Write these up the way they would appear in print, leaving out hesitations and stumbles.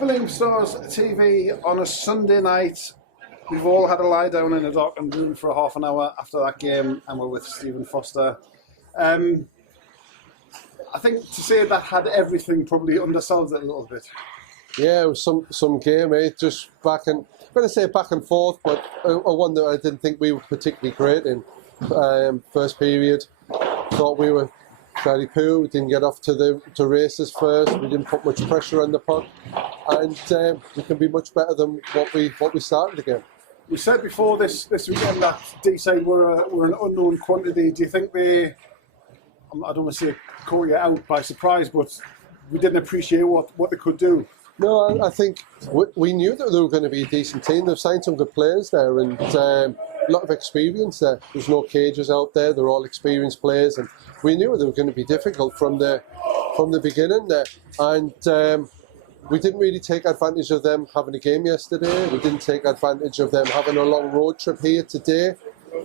Billing Stars TV on a Sunday night. We've all had a lie down in a darkened room for a half an hour after that game, and we're with Stephen Foster. I think to say that had everything probably undersells it a little bit. Yeah, it was some game, just back and I'm going to say back and forth, but a one that I didn't think we were particularly great in. First period, thought we were fairly poor. We didn't get off to races first. We didn't put much pressure on the puck, and we can be much better than what we started again. We said before this weekend that Deeside were an unknown quantity. Do you think they? I don't want to say caught you out by surprise, but we didn't appreciate what they could do. No, I think we knew that they were going to be a decent team. They've signed some good players there, and a lot of experience there. There's no cages out there. They're all experienced players, and we knew they were going to be difficult from the beginning there. And we didn't really take advantage of them having a game yesterday. We didn't take advantage of them having a long road trip here today.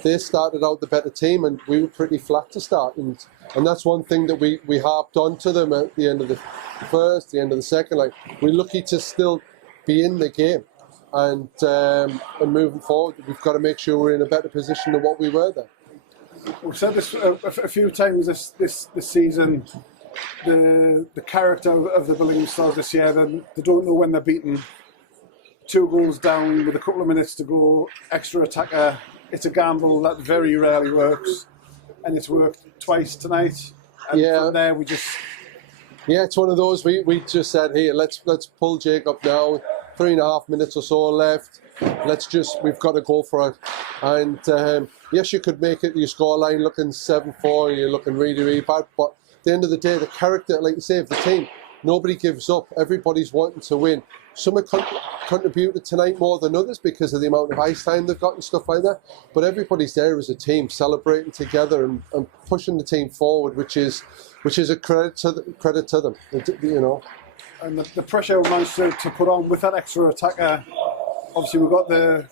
They started out the better team, and we were pretty flat to start. And that's one thing that we harped on to them at the end of the first, the end of the second. Like, we're lucky to still be in the game, and moving forward, we've got to make sure we're in a better position than what we were there. We've said this a few times this season. The character of the Billing Stars this year, they don't know when they're beaten. 2 goals down with a couple of minutes to go, extra attacker. It's a gamble that very rarely works, and it's worked twice tonight. And from there we just... Yeah, it's one of those, we just said, hey, let's pull Jake up now, 3.5 minutes or so left, we've got to go for it. And yes, you could make it your scoreline looking 7-4, you're looking really, really bad, but at the end of the day, the character, like you say, of the team, nobody gives up, everybody's wanting to win. Some have contributed tonight more than others because of the amount of ice time they've got and stuff like that, but everybody's there as a team, celebrating together and pushing the team forward, which is a credit to them, you know. And the pressure we managed to put on with that extra attacker. Obviously, we've got the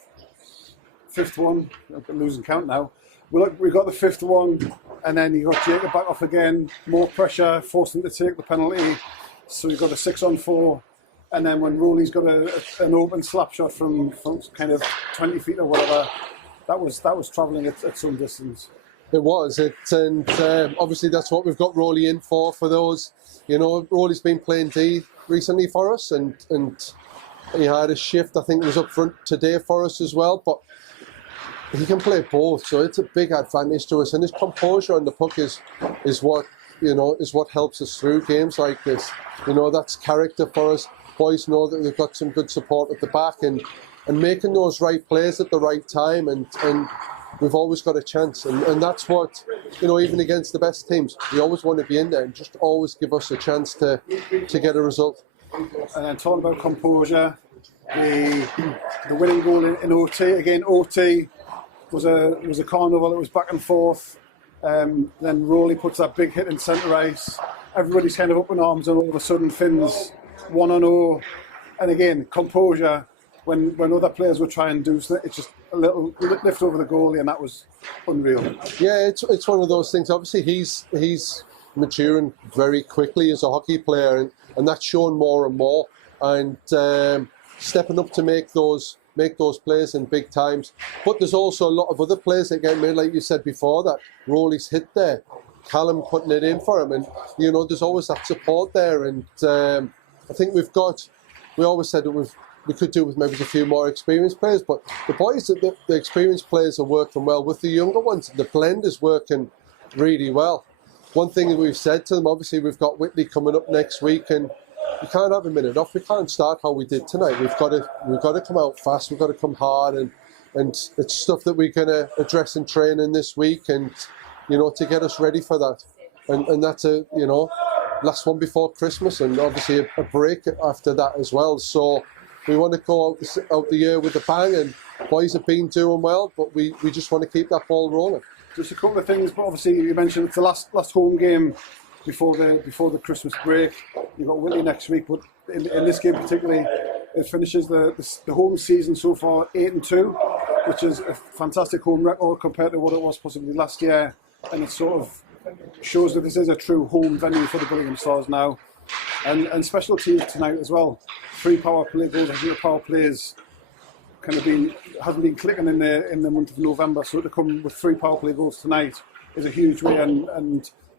5th one. I'm losing count now. We got the 5th one, and then you got Jacob back off again. More pressure, forcing him to take the penalty. So you've got a 6-on-4, and then when Rowley's got an open slap shot from kind of 20 feet or whatever, that was travelling at some distance. It was, and obviously that's what we've got Rowley in for those. You know, Rowley's been playing D recently for us, and he had a shift, I think it was up front today for us as well, but he can play both, so it's a big advantage to us, and his composure on the puck is what, you know, is what helps us through games like this. You know, that's character for us. Boys know that we've got some good support at the back, and making those right plays at the right time, and we've always got a chance, and that's what, you know, even against the best teams, we always want to be in there and just always give us a chance to get a result. And then talking about composure, the winning goal in OT, again, OT was a carnival, it was back and forth. Then Rowley puts that big hit in centre ice. Everybody's kind of up in arms, and all of a sudden Finn's 1-0. And again, composure. When other players were trying to do something, it's just a little lift over the goalie, and that was unreal. Yeah, it's one of those things. Obviously, he's maturing very quickly as a hockey player, and that's shown more and more. And stepping up to make those plays in big times. But there's also a lot of other plays that get made, like you said before, that Rowley's hit there, Callum putting it in for him, and you know, there's always that support there. And I think we always said that we could do with maybe a few more experienced players, but the boys, the experienced players are working well with the younger ones. The blend is working really well. One thing that we've said to them, obviously we've got Whitley coming up next week, and we can't have a minute off. We can't start how we did tonight. We've got to come out fast. We've got to come hard, and it's stuff that we're going to address in training this week, and you know, to get us ready for that. And that's a, you know, last one before Christmas, and obviously a break after that as well. So we want to go out the year with a bang, and boys have been doing well, but we just want to keep that ball rolling. Just a couple of things, but obviously you mentioned it's the last home game before the Christmas break. You've got Whitley next week, but in this game particularly, it finishes the home season so far 8-2, which is a fantastic home record compared to what it was possibly last year, and it sort of shows that this is a true home venue for the Billing Stars now. And special teams tonight as well. 3 power play goals. I think the power plays kind of hasn't been clicking in the month of November. So to come with 3 power play goals tonight is a huge win.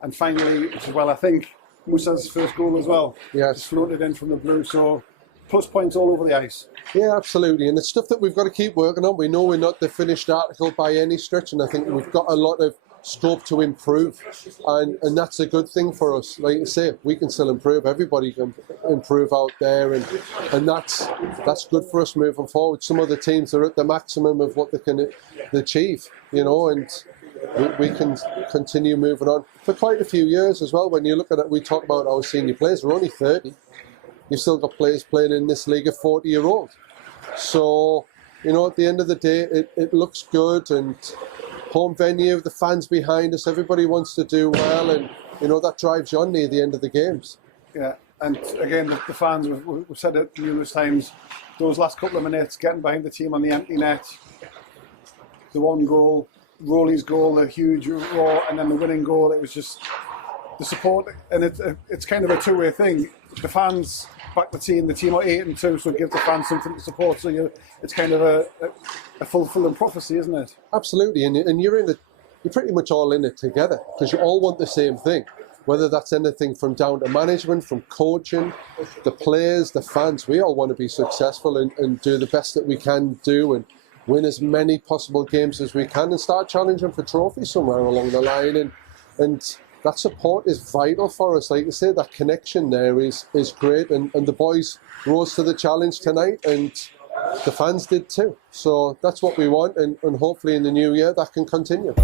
And finally, which is well, I think Musa's first goal as well. Yes, just floated in from the blue. So plus points all over the ice. Yeah, absolutely. And it's stuff that we've got to keep working on. We know we're not the finished article by any stretch, and I think we've got a lot of scope to improve, and that's a good thing for us. Like you say, we can still improve. Everybody can improve out there, and that's good for us moving forward. Some of the teams are at the maximum of what they can achieve, and we can continue moving on for quite a few years as well. When you look at it, we talk about our senior players, we're only 30. You've still got players playing in this league of 40-year-old. So, at the end of the day, it looks good, and home venue, the fans behind us, everybody wants to do well, and that drives you on near the end of the games. Yeah, and again, the fans, we've said it numerous times, those last couple of minutes, getting behind the team on the empty net, the 1 goal, Rowley's goal, the huge roar, and then the winning goal, it was just the support, and it's kind of a two-way thing. The fans back the team are 8-2, so it gives the fans something to support, so it's kind of a fulfilling prophecy, isn't it? Absolutely, and you're pretty much all in it together, because you all want the same thing, whether that's anything from down to management, from coaching, the players, the fans. We all want to be successful and do the best that we can do, and win as many possible games as we can, and start challenging for trophies somewhere along the line, and that support is vital for us. Like you say, that connection there is great, and the boys rose to the challenge tonight, and the fans did too. So that's what we want, and hopefully in the new year that can continue.